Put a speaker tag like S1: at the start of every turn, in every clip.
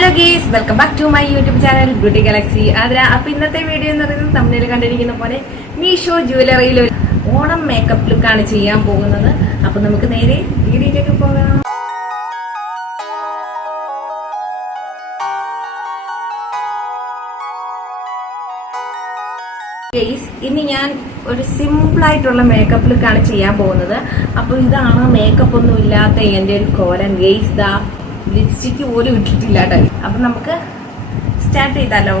S1: Hello guys welcome back to my YouTube channel beauty galaxy അതിൽ അപ്പൊ ഇന്നത്തെ video എന്ന് പറയുന്നത് തമിഴിൽ കണ്ടിരിക്കുന്ന പോലെ മീഷോ ജ്വല്ലറിയിൽ ഒരു ഓണം മേക്കപ്പ് ലുക്കാണ് ചെയ്യാൻ പോകുന്നത്. അപ്പൊ നമുക്ക് നേരെ വീഡിയോയിലേക്ക് പോകാം. ഗെയ്സ് ഇനി ഞാൻ ഒരു സിമ്പിൾ ആയിട്ടുള്ള മേക്കപ്പ് ലുക്കാണ് ചെയ്യാൻ പോകുന്നത്. അപ്പോൾ ഇതാണ് മേക്കപ്പ് ഒന്നും ഇല്ലാത്ത എന്റെ ഒരു കോലൻ ഗെയ്സ് ദാ ലിപ്സ്റ്റിക്ക് പോലും ഇട്ടിട്ടില്ല കേട്ടോ അപ്പൊ നമുക്ക് സ്റ്റാർട്ട് ചെയ്താലോ?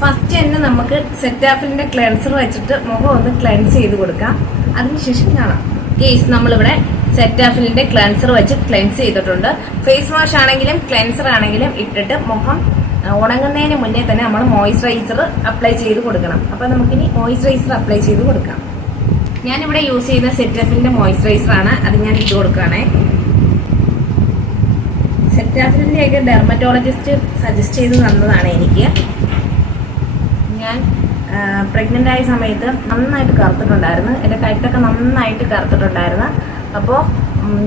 S1: ഫസ്റ്റ് തന്നെ നമുക്ക് സെറ്റാഫിലിന്റെ ക്ലെൻസർ വെച്ചിട്ട് മുഖം ഒന്ന് ക്ലെൻസ് ചെയ്ത് കൊടുക്കാം. അതിനുശേഷം കാണാം. ഗേസ് നമ്മളിവിടെ സെറ്റാഫിലിന്റെ ക്ലെൻസർ വെച്ച് ക്ലെൻസ് ചെയ്തിട്ടുണ്ട്. ഫേസ് വാഷ് ആണെങ്കിലും ക്ലെൻസർ ആണെങ്കിലും ഇട്ടിട്ട് മുഖം ഉണങ്ങുന്നതിന് മുന്നേ തന്നെ നമ്മൾ മോയ്സ്ചറൈസർ അപ്ലൈ ചെയ്ത് കൊടുക്കണം. അപ്പൊ നമുക്കിനി മോയ്സ്ചറൈസർ അപ്ലൈ ചെയ്ത് കൊടുക്കാം. ഞാനിവിടെ യൂസ് ചെയ്യുന്ന സെറ്റാഫിലിന്റെ മോയ്സ്ചറൈസർ ആണ്. അത് ഞാൻ ഇട്ട് കൊടുക്കുകയാണേ. സെറ്റാഫിലിന്റെ ഒക്കെ ഡെർമറ്റോളജിസ്റ്റ് സജസ്റ്റ് ചെയ്ത് തന്നതാണ് എനിക്ക്. ഞാൻ പ്രഗ്നന്റ് ആയ സമയത്ത് നന്നായിട്ട് കറുത്തിട്ടുണ്ടായിരുന്നു. എന്റെ കഴുത്തൊക്കെ നന്നായിട്ട് കറുത്തിട്ടുണ്ടായിരുന്നു. അപ്പോൾ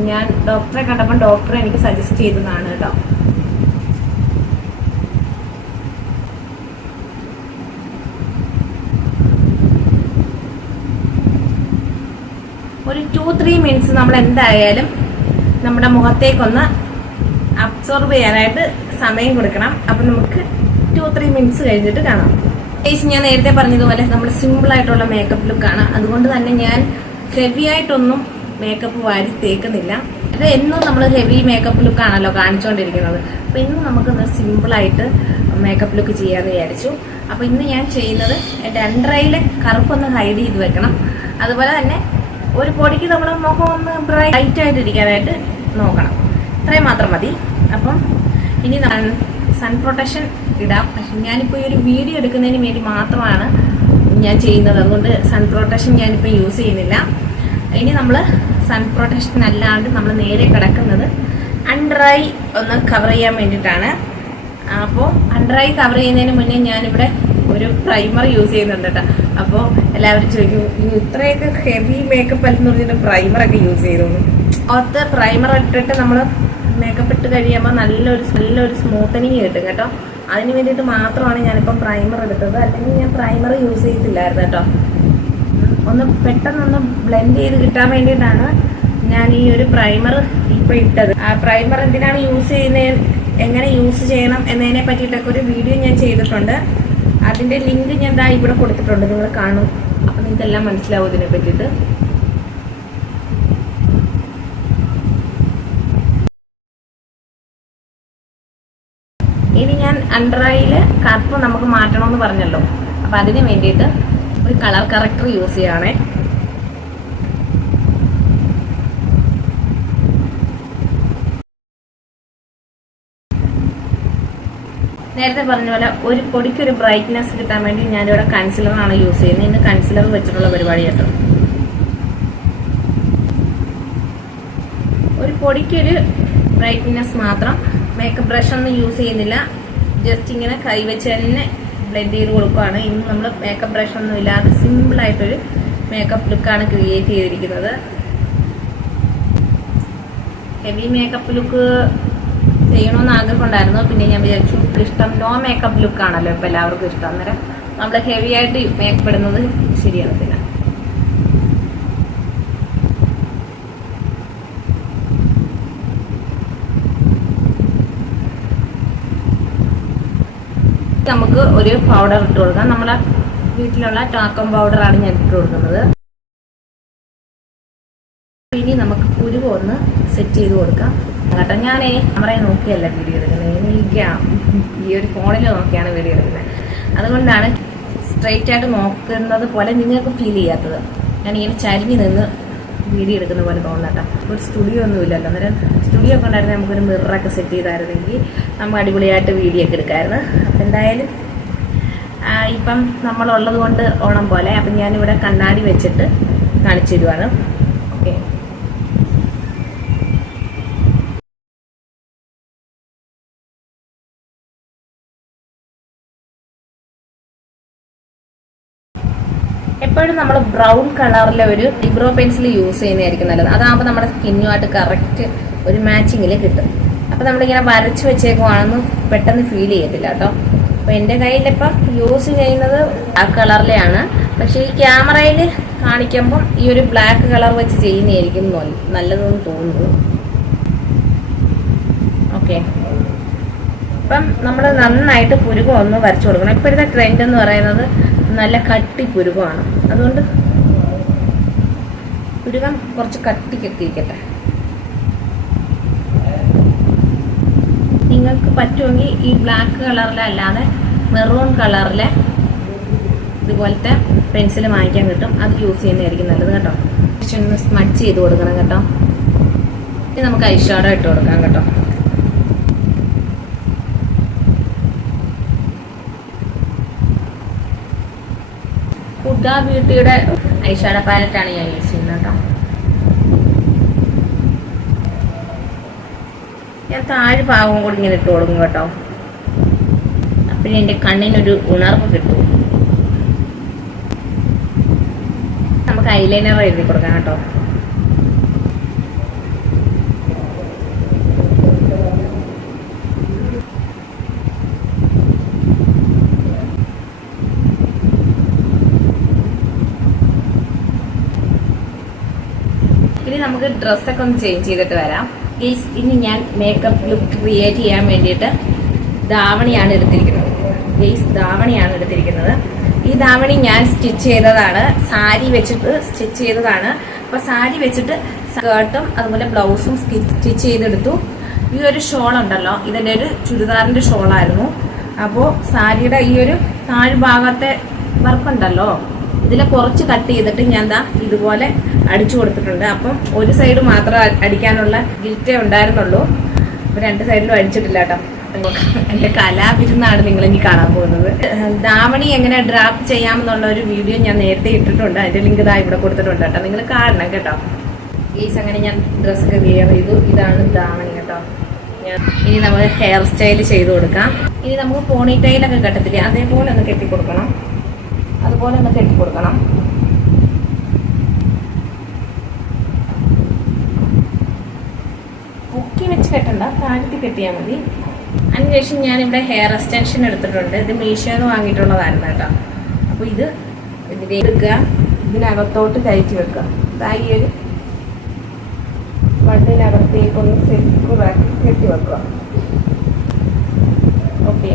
S1: ഞാൻ ഡോക്ടറെ കണ്ടപ്പോൾ ഡോക്ടർ എനിക്ക് സജസ്റ്റ് ചെയ്തതാണ് കേട്ടോ. ഒരു ടു ത്രീ മിനിറ്റ്സ് നമ്മൾ എന്തായാലും നമ്മുടെ മുഖത്തേക്കൊന്ന് അബ്സോർബ് ചെയ്യാനായിട്ട് സമയം കൊടുക്കണം. അപ്പം നമുക്ക് ടു ത്രീ മിനിറ്റ്സ് കഴിഞ്ഞിട്ട് കാണാം. ചേച്ചി ഞാൻ നേരത്തെ പറഞ്ഞതുപോലെ നമ്മൾ സിമ്പിൾ ആയിട്ടുള്ള മേക്കപ്പ് ലുക്കാണ് അതുകൊണ്ട് തന്നെ ഞാൻ ഹെവി ആയിട്ടൊന്നും മേക്കപ്പ് വാരി തേക്കുന്നില്ല. അത് എന്നും നമ്മൾ ഹെവി മേക്കപ്പ് ലുക്കാണല്ലോ കാണിച്ചുകൊണ്ടിരിക്കുന്നത് അപ്പം ഇന്ന് നമുക്ക് സിമ്പിളായിട്ട് മേക്കപ്പ് ലുക്ക് ചെയ്യാമെന്ന് വിചാരിച്ചു. അപ്പോൾ ഇന്ന് ഞാൻ ചെയ്യുന്നത് എന്റെ അണ്ടറയിൽ കറുപ്പൊന്ന് ഹൈഡ് ചെയ്ത് വെക്കണം. അതുപോലെ തന്നെ ഒരു പൊടിക്ക് നമ്മുടെ മുഖം ഒന്ന് ബ്രൈറ്റ് ആയിട്ട് ഇരിക്കാനായിട്ട് നോക്കണം. ഇത്രയും മാത്രം മതി. അപ്പം ഇനി സൺ പ്രൊട്ടക്ഷൻ ഇടാം. പക്ഷെ ഞാനിപ്പോൾ ഈ ഒരു വീഡിയോ എടുക്കുന്നതിന് വേണ്ടി മാത്രമാണ് ഞാൻ ചെയ്യുന്നത്. അതുകൊണ്ട് സൺ പ്രൊട്ടക്ഷൻ ഞാനിപ്പോൾ യൂസ് ചെയ്യുന്നില്ല. ഇനി നമ്മൾ സൺ പ്രൊട്ടക്ഷൻ അല്ലാണ്ട് നമ്മൾ നേരെ കിടക്കുന്നത് അണ്ടർ ഐ ഒന്ന് കവർ ചെയ്യാൻ വേണ്ടിയിട്ടാണ്. അപ്പോൾ അണ്ടർ ഐ കവർ ചെയ്യുന്നതിന് മുന്നേ ഞാനിവിടെ ഒരു പ്രൈമർ യൂസ് ചെയ്യുന്നുണ്ട് കേട്ടോ. അപ്പോൾ എല്ലാവരും ചോദിക്കും "ഈ ഇത്രയൊക്കെ ഹെവി മേക്കപ്പ് അല്ലെന്ന് പറഞ്ഞിട്ട് പ്രൈമറൊക്കെ യൂസ് ചെയ്തോന്നു? ഓർത്ത് പ്രൈമർ ഇട്ടിട്ട് നമ്മൾ മേക്കപ്പ് ഇട്ട് കഴിയുമ്പോൾ നല്ലൊരു നല്ലൊരു സ്മൂത്തനിങ് കിട്ടും കേട്ടോ. അതിന് വേണ്ടിയിട്ട് മാത്രമാണ് ഞാനിപ്പം പ്രൈമർ എടുത്തത്. അല്ലെങ്കിൽ ഞാൻ പ്രൈമർ യൂസ് ചെയ്തില്ലായിരുന്നു കേട്ടോ. ഒന്ന് പെട്ടെന്നൊന്ന് ബ്ലെൻഡ് ചെയ്ത് കിട്ടാൻ വേണ്ടിയിട്ടാണ് ഞാൻ ഈ ഒരു പ്രൈമർ ഇപ്പോൾ ഇട്ടത്. ആ പ്രൈമർ എന്തിനാണ് യൂസ് ചെയ്യുന്നത് എങ്ങനെ യൂസ് ചെയ്യണം എന്നതിനെ പറ്റിയിട്ടൊക്കെ ഒരു വീഡിയോ ഞാൻ ചെയ്തിട്ടുണ്ട്. അതിന്റെ ലിങ്ക് ഞാൻ ദാ ഇവിടെ കൊടുത്തിട്ടുണ്ട്. നിങ്ങൾ കാണും. അപ്പം നിങ്ങൾക്കെല്ലാം മനസ്സിലാവും ഇതിനെ പറ്റിയിട്ട്. ഇനി ഞാൻ അണ്ടർ ഐയിൽ കറുപ്പ് നമുക്ക് മാറ്റണമെന്ന് പറഞ്ഞല്ലോ. അപ്പം അതിന് വേണ്ടിയിട്ട് ഒരു കളർ കറക്റ്റർ യൂസ് ചെയ്യുകയാണേ നേരത്തെ പറഞ്ഞ പോലെ ഒരു പൊടിക്ക് ഒരു ബ്രൈറ്റ്നെസ് കിട്ടാൻ വേണ്ടി ഞാനിവിടെ കൺസിലറാണ് യൂസ് ചെയ്യുന്നത്. ഇന്ന് കൺസിലർ വെച്ചിട്ടുള്ള പരിപാടി കേട്ടോ. ഒരു പൊടിക്കൊരു ബ്രൈറ്റ്നെസ് മാത്രം മേക്കപ്പ് ബ്രഷ് ഒന്നും യൂസ് ചെയ്യുന്നില്ല. ജസ്റ്റ് ഇങ്ങനെ കൈ വെച്ച് തന്നെ ബ്ലെൻഡ് ചെയ്ത് കൊടുക്കുകയാണ് ഇന്ന് നമ്മൾ മേക്കപ്പ് ബ്രഷ് ഒന്നും ഇല്ലാതെ സിമ്പിൾ ആയിട്ടൊരു മേക്കപ്പ് ലുക്കാണ് ക്രിയേറ്റ് ചെയ്തിരിക്കുന്നത്. ഹെവി മേക്കപ്പ് ലുക്ക് ചെയ്യണമെന്ന് ആഗ്രഹമുണ്ടായിരുന്നു. പിന്നെ ഞാൻ വിചാരിച്ചു ഇഷ്ടം നോ മേക്കപ്പ് ലുക്കാണല്ലോ ഇപ്പൊ എല്ലാവർക്കും ഇഷ്ടം. അന്നേരം നമ്മൾ ഹെവി ആയിട്ട് മേക്കപ്പ് ഇടുന്നത് ശരിയാകത്തില്ല നമുക്ക് ഒരു പൗഡർ ഇട്ട് കൊടുക്കാം. നമ്മളെ വീട്ടിലുള്ള ടാക്കം പൗഡറാണ് ഞാൻ ഇട്ട് കൊടുക്കുന്നത്. ഇനി നമുക്ക് കുരുവ് ഒന്ന് സെറ്റ് ചെയ്ത് കൊടുക്കാം. കേട്ടോ ഞാനേ ക്യാമറയെ നോക്കിയല്ല വീഡിയോ എടുക്കുന്നത്? എനിക്ക് ഈ ഒരു ഫോണിൽ നോക്കിയാണ് വീഡിയോ എടുക്കുന്നത്. അതുകൊണ്ടാണ് സ്ട്രെയിറ്റ് ആയിട്ട് നോക്കുന്നത് പോലെ നിങ്ങൾക്ക് ഫീൽ ചെയ്യാത്തത്. ഞാൻ ഇങ്ങനെ ചരിഞ്ഞ് നിന്ന് വീഡിയോ എടുക്കുന്ന പോലെ തോന്നട്ടോ. ഒരു സ്റ്റുഡിയോ ഒന്നും ഇല്ലല്ലോ. അന്നേരം സ്റ്റുഡിയോ ഒക്കെ ഉണ്ടായിരുന്നെങ്കിൽ നമുക്കൊരു മിററൊക്കെ സെറ്റ് ചെയ്തായിരുന്നെങ്കിൽ നമുക്ക് അടിപൊളിയായിട്ട് വീഡിയോ ഒക്കെ എടുക്കാമായിരുന്നു അപ്പം എന്തായാലും ഇപ്പം നമ്മളുള്ളത് കൊണ്ട് ഓണം പോലെ. അപ്പം ഞാനിവിടെ കണ്ണാടി വെച്ചിട്ട് കാണിച്ചു തരുവാണ്. ഓക്കെ എപ്പോഴും നമ്മൾ ബ്രൗൺ കളറിലെ ഒരു ഇബ്രോ പെൻസിൽ യൂസ് ചെയ്യുന്നതായിരിക്കും നല്ലത്. അതാകുമ്പോൾ നമ്മുടെ സ്കിന്നുമായിട്ട് കറക്റ്റ് ഒരു മാച്ചിങ്ങിൽ കിട്ടും. അപ്പോൾ നമ്മളിങ്ങനെ വരച്ച് വെച്ചേക്കുവാണെന്ന് പെട്ടെന്ന് ഫീൽ ചെയ്യത്തില്ല കേട്ടോ. അപ്പോൾ എന്റെ കയ്യിലിപ്പം യൂസ് ചെയ്യുന്നത് ആ കളറിലെയാണ് പക്ഷെ ഈ ക്യാമറയിൽ കാണിക്കുമ്പം ഈ ഒരു ബ്ലാക്ക് കളർ വെച്ച് ചെയ്യുന്നതായിരിക്കും നല്ലതെന്ന് തോന്നുന്നു. ഓക്കെ അപ്പം നമ്മൾ നന്നായിട്ട് പുരുകം ഒന്ന് വരച്ചു കൊടുക്കണം. ഇപ്പോഴത്തെ ട്രെൻഡ് എന്ന് പറയുന്നത് നല്ല കട്ടി പുരുകമാണ് അതുകൊണ്ട് ഉരുകം കുറച്ച് കട്ടിക്കൊക്കെ ഇരിക്കട്ടെ നിങ്ങൾക്ക് പറ്റുമെങ്കിൽ ഈ ബ്ലാക്ക് കളറിലല്ലാതെ മെറൂൺ കളറിലെ ഇതുപോലത്തെ പെൻസിൽ വാങ്ങിക്കാൻ കിട്ടും. അത് യൂസ് ചെയ്യുന്നതായിരിക്കും നല്ലത് കേട്ടോ. സ്മച്ച് ചെയ്ത് കൊടുക്കണം കേട്ടോ. ഇനി നമുക്ക് ഐഷാഡോ ഇട്ട് കൊടുക്കാം കേട്ടോ. ഹുഡ ബ്യൂട്ടിയുടെ പാലറ്റ് പാലറ്റാണ് ഞാൻ യൂസ് ചെയ്യുന്നത് കേട്ടോ. ഞാൻ താഴെ ഭാഗം കൂടി ഇങ്ങനെ ഇട്ട് കൊടുക്കും കേട്ടോ അപ്പോഴേ എന്റെ കണ്ണിനൊരു ഉണർവ് കിട്ടും. നമുക്ക് ഐലൈനർ എഴുതി കൊടുക്കാം കേട്ടോ. നമുക്ക് ഡ്രസ്സൊക്കെ ഒന്ന് ചേഞ്ച് ചെയ്തിട്ട് വരാം. ഗീസ് ഇനി ഞാൻ മേക്കപ്പ് ലുക്ക് ക്രിയേറ്റ് ചെയ്യാൻ വേണ്ടിയിട്ട് ധാവണിയാണ് എടുത്തിരിക്കുന്നത്. ഗേസ് ധാവണിയാണ് എടുത്തിരിക്കുന്നത്. ഈ ധാവണി ഞാൻ സ്റ്റിച്ച് ചെയ്തതാണ്. സാരി വെച്ചിട്ട് സ്റ്റിച്ച് ചെയ്തതാണ്. അപ്പോൾ സാരി വെച്ചിട്ട് സ്കേർട്ടും അതുപോലെ ബ്ലൗസും സ്റ്റിച്ച് ചെയ്തെടുത്തു. ഈ ഒരു ഷോൾ ഉണ്ടല്ലോ ഇതിന്റെ ഒരു ചുരിദാറിന്റെ ഷോളായിരുന്നു അപ്പോൾ സാരിയുടെ ഈ ഒരു താഴ്ഭാഗത്തെ വർക്കുണ്ടല്ലോ ഇതിൽ കുറച്ച് കട്ട് ചെയ്തിട്ട് ഞാൻ ദാ ഇതുപോലെ അടിച്ചു കൊടുത്തിട്ടുണ്ട്. അപ്പം ഒരു സൈഡ് മാത്രം അടിക്കാനുള്ള ഗിൽറ്റേ ഉണ്ടായിരുന്നുള്ളൂ. അപ്പം രണ്ട് സൈഡിലും അടിച്ചിട്ടില്ല കേട്ടോ. എന്റെ കലാവിരുന്നാണ് നിങ്ങൾ ഇനി കാണാൻ പോകുന്നത്. ദാവണി എങ്ങനെ ഡ്രാപ്പ് ചെയ്യാമെന്നുള്ള ഒരു വീഡിയോ ഞാൻ നേരത്തെ ഇട്ടിട്ടുണ്ട്. അതിന്റെ ലിങ്ക് ഇതാ ഇവിടെ കൊടുത്തിട്ടുണ്ട് കേട്ടോ. നിങ്ങൾ കാണണം കേട്ടോ. ഈസ് അങ്ങനെ ഞാൻ ഡ്രസ്സൊക്കെ വെയർ ചെയ്തു. ഇതാണ് ദാവണി കേട്ടോ. ഇനി നമുക്ക് ഹെയർ സ്റ്റൈൽ ചെയ്ത് കൊടുക്കാം. ഇനി നമുക്ക് പോണി ടൈലൊക്കെ കെട്ടത്തില്ലേ? അതേപോലെ ഒന്ന് കെട്ടി കൊടുക്കണം അതുപോലെ ഒന്ന് കെട്ടി കൊടുക്കണം. പൊക്കി വെച്ച് കെട്ടണ്ട താഴ്ത്തി കെട്ടിയാൽ മതി. അതിനുശേഷം ഞാനിവിടെ ഹെയർ എക്സ്റ്റൻഷൻ എടുത്തിട്ടുണ്ട്. ഇത് മീഷോന്ന് വാങ്ങിയിട്ടുള്ളതായിരുന്നു കേട്ടോ. അപ്പോൾ ഇത് ഇതിലേക്ക് എടുക്കുക. ഇതിനകത്തോട്ട് കയറ്റി വെക്കുക. ഇതാ ഈ ഒരു വണ്ടിനകത്തേക്കൊന്ന് സെക്യൂറാക്കി കെട്ടി വെക്കുക. ഓക്കെ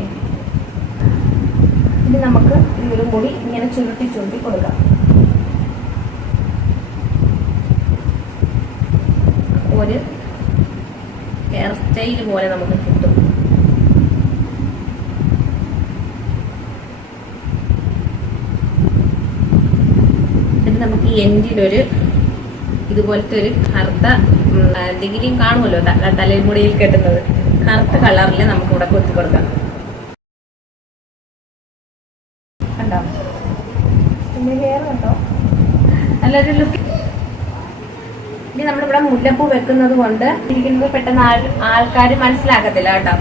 S1: ഇനി നമുക്ക് ഒരു മുടി ഇങ്ങനെ ചുരുട്ടി ചുരുട്ടി കൊടുക്കാം. ഒരു ഹെയർ സ്റ്റൈൽ പോലെ നമുക്ക് കിട്ടും. എന്നിട്ട് നമുക്ക് ഈ എൻഡിലൊരു ഇതുപോലത്തെ ഒരു കറുത്ത എന്തെങ്കിലും കാണുമല്ലോ തലമുടിയിൽ കെട്ടുന്നത്. കറുത്ത കളറിൽ നമുക്ക് ഇവിടെ കൊത്തി കൊടുക്കാം. കണ്ടോ? ഇനി നമ്മളിവിടെ മുല്ലപ്പൂ വെക്കുന്നത് കൊണ്ട് ഇരിക്കുന്നത് പെട്ടെന്ന് ആൾക്കാർ മനസ്സിലാക്കത്തില്ല കേട്ടോ.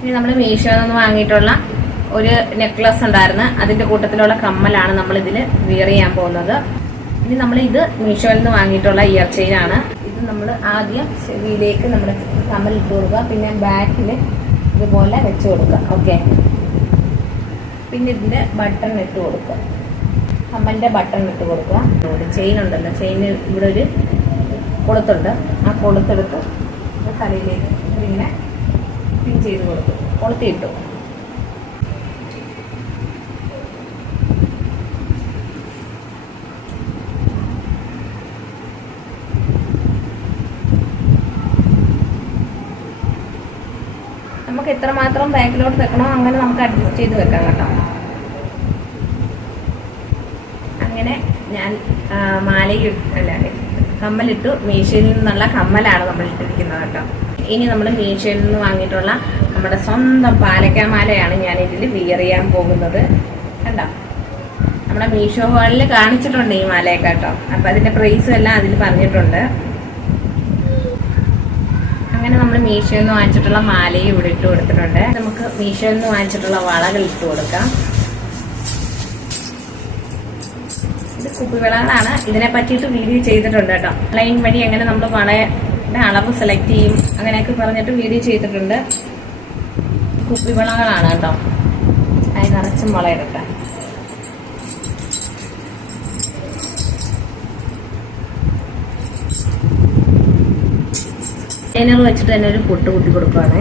S1: ഇനി നമ്മൾ മീഷോയിൽ നിന്ന് വാങ്ങിയിട്ടുള്ള ഒരു നെക്ലസ് ഉണ്ടായിരുന്നു. അതിന്റെ കൂട്ടത്തിലുള്ള കമ്മലാണ് നമ്മൾ ഇതിൽ വിയർ ചെയ്യാൻ പോകുന്നത്. ഇനി നമ്മൾ ഇത് മീഷോയിൽ നിന്ന് വാങ്ങിയിട്ടുള്ള ഇയർ ചെയിൻ ആണ്. ഇത് നമ്മൾ ആദ്യം ചെവിയിലേക്ക് നമ്മുടെ കമ്മൽ ഇട്ട് കൊടുക്കുക. പിന്നെ ബാക്കിൽ ഇതുപോലെ വെച്ച് കൊടുക്കുക. ഓക്കെ പിന്നെ ഇതിന്റെ ബട്ടൺ ഇട്ട് കൊടുക്കുക. അമ്മന്റെ ബട്ടൺ ഇട്ട് കൊടുക്കുക. ചെയിൻ ഉണ്ടല്ലോ ചെയിൻ ഇവിടെ ഒരു കൊളുത്തുണ്ട്. ആ കൊളുത്തെടുത്ത് തലയിലേക്ക് ഇങ്ങനെ പിൻ ചെയ്ത് കൊടുത്തു കൊളുത്തിയിട്ടു നമുക്ക് എത്രമാത്രം ബാക്കിലോട്ട് വെക്കണോ അങ്ങനെ നമുക്ക് അഡ്ജസ്റ്റ് ചെയ്ത് വെക്കാം കേട്ടോ അങ്ങനെ ഞാൻ മാലയിൽ മാലയും അല്ല കമ്മലിട്ടു. മീശയിൽ നിന്നുള്ള കമ്മലാണ് നമ്മൾ ഇട്ടിരിക്കുന്നത് കേട്ടോ. ഇനി നമ്മൾ മീശയിൽ നിന്ന് വാങ്ങിയിട്ടുള്ള നമ്മുടെ സ്വന്തം പാലക്കാമാലയാണ് ഞാൻ ഇതിൽ വിയർ ചെയ്യാൻ പോകുന്നത്. കണ്ടോ? നമ്മുടെ മീഷോ ഹാളിൽ കാണിച്ചിട്ടുണ്ട് ഈ മാലയൊക്കെ കേട്ടോ. അപ്പൊ അതിന്റെ പ്രൈസും എല്ലാം അതിൽ പറഞ്ഞിട്ടുണ്ട്. അങ്ങനെ നമ്മൾ മീശോയിൽ നിന്ന് വാങ്ങിച്ചിട്ടുള്ള മാലയും ഇവിടെ ഇട്ട് കൊടുത്തിട്ടുണ്ട്. നമുക്ക് മീശോയിൽ നിന്ന് വാങ്ങിച്ചിട്ടുള്ള വളകൾ ഇട്ട് കൊടുക്കാം. ഇത് കുപ്പിവിളകളാണ് ഇതിനെ പറ്റിയിട്ട് വീഡിയോ ചെയ്തിട്ടുണ്ട് കേട്ടോ. ലൈൻ വഴി എങ്ങനെ നമ്മൾ വളയുടെ അളവ് സെലക്ട് ചെയ്യും അങ്ങനെയൊക്കെ പറഞ്ഞിട്ട് വീഡിയോ ചെയ്തിട്ടുണ്ട്. കുപ്പിവിളകളാണ് കേട്ടോ. അതിന് നിറച്ചും വളയിടട്ടെ കണ്ടെയ്നർ വെച്ചിട്ട് തന്നെ ഒരു പൊട്ട് കുത്തി കൊടുക്കുവാണേ.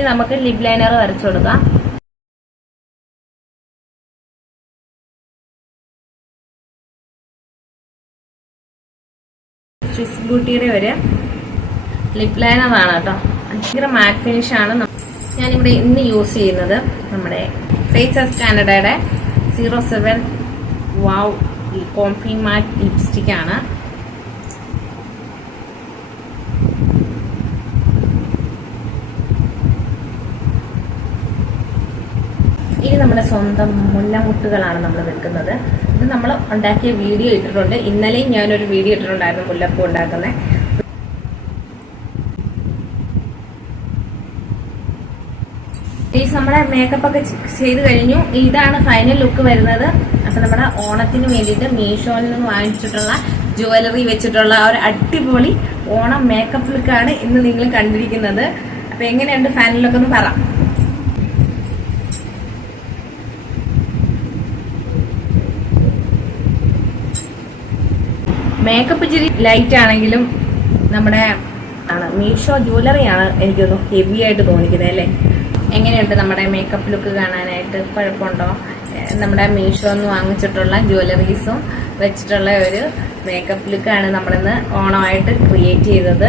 S1: ഇനി നമുക്ക് ലിപ് ലൈനർ വരച്ചു കൊടുക്കാം. സ്വിസ് ബ്യൂട്ടിയുടെ ഒരു ലിപ് ലൈനർ ആണ് കേട്ടോ. ഭയങ്കര മാറ്റ് ഫിനിഷ് ആണ്. ഞാനിവിടെ ഇന്ന് യൂസ് ചെയ്യുന്നത് നമ്മുടെ ഫേസ് കാനഡയുടെ zero seven wow comfy matte lipstick ആണ്. നമ്മുടെ സ്വന്തം മുല്ലമുട്ടുകളാണ് നമ്മൾ വെക്കുന്നത്. ഇത് നമ്മൾ ഉണ്ടാക്കിയ വീഡിയോ ഇട്ടിട്ടുണ്ട്. ഇന്നലെയും ഞാനൊരു വീഡിയോ ഇട്ടിട്ടുണ്ടായിരുന്നു മുല്ലപ്പൂ ഉണ്ടാക്കുന്നത് ടീസ് നമ്മുടെ മേക്കപ്പ് ഒക്കെ ചെയ്ത് കഴിഞ്ഞു. ഇതാണ് ഫൈനൽ ലുക്ക് വരുന്നത്. അപ്പൊ നമ്മുടെ ഓണത്തിന് വേണ്ടിയിട്ട് മീഷോയിൽ നിന്ന് വാങ്ങിച്ചിട്ടുള്ള ജുവലറി വെച്ചിട്ടുള്ള ഒരു അടിപൊളി ഓണം മേക്കപ്പ് ലുക്കാണ് ഇന്ന് നിങ്ങൾ കണ്ടിരിക്കുന്നത്. അപ്പൊ എങ്ങനെയുണ്ട് ഫൈനൽ ലുക്ക് എന്ന് പറ. മേക്കപ്പ് ഇച്ചിരി ലൈറ്റ് ആണെങ്കിലും നമ്മുടെ ആണ് മീഷോ ജ്വല്ലറിയാണ് എനിക്കൊന്ന് ഹെവി ആയിട്ട് തോന്നിക്കുന്നത് അല്ലേ? എങ്ങനെയുണ്ട് നമ്മുടെ മേക്കപ്പ് ലുക്ക് കാണാനായിട്ട്? കുഴപ്പമുണ്ടോ? നമ്മുടെ മീഷോ എന്ന് വാങ്ങിച്ചിട്ടുള്ള ജ്വല്ലറീസും വെച്ചിട്ടുള്ള ഒരു മേക്കപ്പ് ലുക്കാണ് നമ്മളിന്ന് ഓണമായിട്ട് ക്രിയേറ്റ് ചെയ്തത്.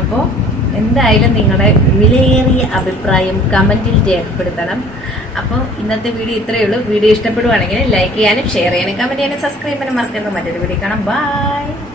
S1: അപ്പോൾ എന്തായാലും നിങ്ങളുടെ വിലയേറിയ അഭിപ്രായം കമന്റിൽ രേഖപ്പെടുത്തണം. അപ്പോൾ ഇന്നത്തെ വീഡിയോ ഇത്രയേ ഉള്ളൂ. വീഡിയോ ഇഷ്ടപ്പെടുവാണെങ്കിൽ ലൈക്ക് ചെയ്യാനും ഷെയർ ചെയ്യാനും കമന്റ് ചെയ്യാനും സബ്സ്ക്രൈബ് ചെയ്യാനും മറക്കരുത്. മറ്റൊരു വീഡിയോ കാണാം. ബൈ